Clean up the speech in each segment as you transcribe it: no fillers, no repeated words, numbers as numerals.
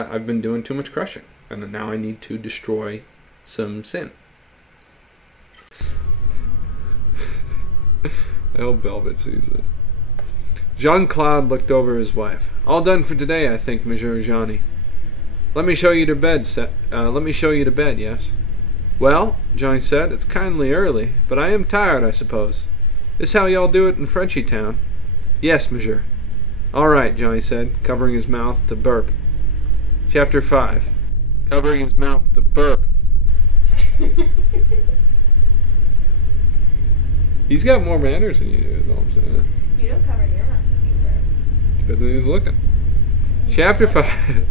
I've been doing too much crushing, and now I need to destroy some sin. I hope Velvet sees this. Jean-Claude looked over his wife. All done for today, I think, Monsieur Johnny. Let me show you to bed, yes. Well, Johnny said, it's kindly early, but I am tired, I suppose. This how y'all do it in Frenchy Town? Yes, monsieur. All right, Johnny said, covering his mouth to burp. Chapter 5. Covering his mouth to burp. He's got more manners than you do, is all I'm saying. You don't cover your mouth when you burp. Depends on who's looking. Chapter 5.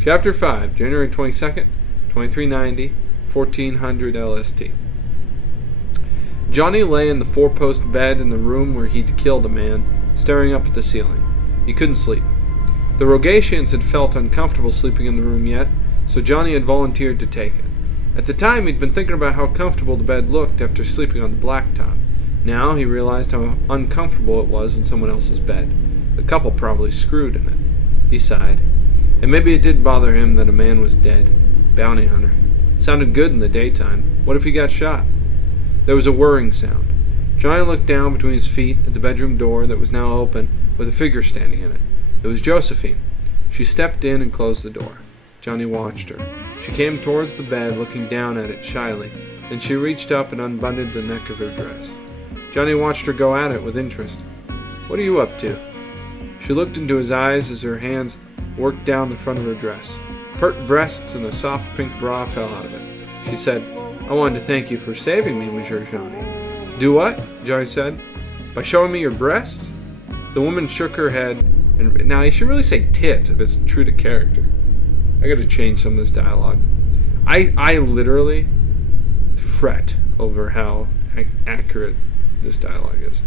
Chapter 5, January 22nd, 2390, 1400 LST. Johnny lay in the four-post bed in the room where he'd killed a man, staring up at the ceiling. He couldn't sleep. The Rogatians had felt uncomfortable sleeping in the room yet, so Johnny had volunteered to take it. At the time, he'd been thinking about how comfortable the bed looked after sleeping on the blacktop. Now he realized how uncomfortable it was in someone else's bed. The couple probably screwed in it. He sighed. And maybe it did bother him that a man was dead. Bounty hunter. Sounded good in the daytime. What if he got shot? There was a whirring sound. Johnny looked down between his feet at the bedroom door that was now open with a figure standing in it. It was Josephine. She stepped in and closed the door. Johnny watched her. She came towards the bed, looking down at it shyly. Then she reached up and unbuttoned the neck of her dress. Johnny watched her go at it with interest. What are you up to? She looked into his eyes as her hands worked down the front of her dress. Pert breasts and a soft pink bra fell out of it. She said, I wanted to thank you for saving me, Monsieur Johnny. Do what? Johnny said. By showing me your breasts? The woman shook her head, and now you should really say tits if it's true to character. I gotta change some of this dialogue. I literally fret over how accurate this dialogue is.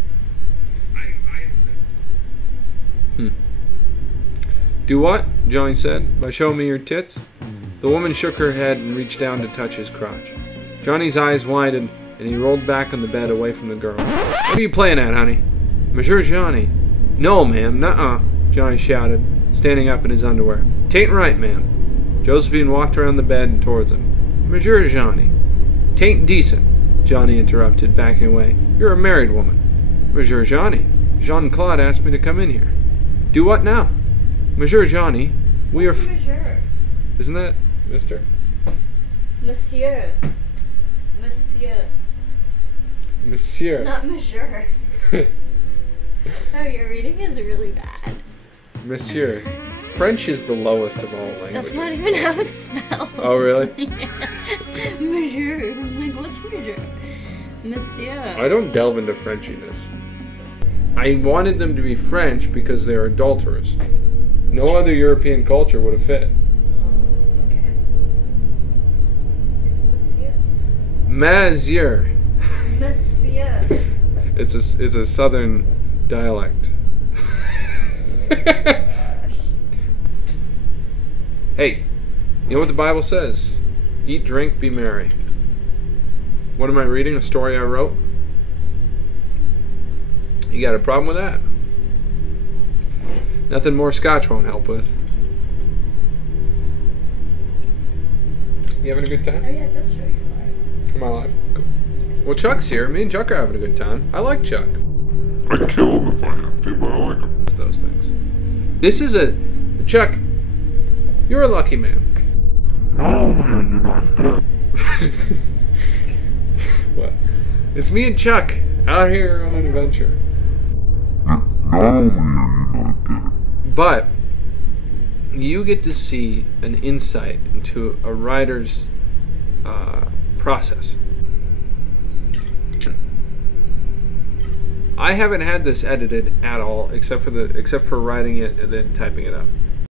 Do what? Johnny said. By showing me your tits? The woman shook her head and reached down to touch his crotch. Johnny's eyes widened, and he rolled back on the bed away from the girl. What are you playing at, honey? Monsieur Johnny. No, ma'am, nuh-uh, Johnny shouted, standing up in his underwear. Tain't right, ma'am. Josephine walked around the bed and towards him. Monsieur Johnny. Tain't decent, Johnny interrupted, backing away. You're a married woman. Monsieur Johnny. Jean-Claude asked me to come in here. Do what now? Monsieur Johnny, we are... Monsieur? Isn't that Mr.? Monsieur. Monsieur. Monsieur. Not monsieur. Oh, your reading is really bad. Monsieur. French is the lowest of all languages. That's not even how it's spelled. Oh, really? Yeah. Monsieur. I'm like, what's monsieur? Monsieur. I don't delve into Frenchiness. I wanted them to be French because they are adulterers. No other European culture would have fit. Oh, okay. It's monsieur. Monsieur. Monsieur. It's a southern dialect. Hey, you know what the Bible says? Eat, drink, be merry. What am I reading? A story I wrote? You got a problem with that? Nothing more scotch won't help with. You having a good time? Oh yeah, it does show you live. Am I live? Cool. Well, Chuck's here. Me and Chuck are having a good time. I like Chuck. I kill him if I have to, but I like him. It's those things. This is a... Chuck, you're a lucky man. No, man, you're not dead. What? It's me and Chuck out here on an adventure. No, man, you're not dead. But you get to see an insight into a writer's process. I haven't had this edited at all, except for writing it and then typing it up.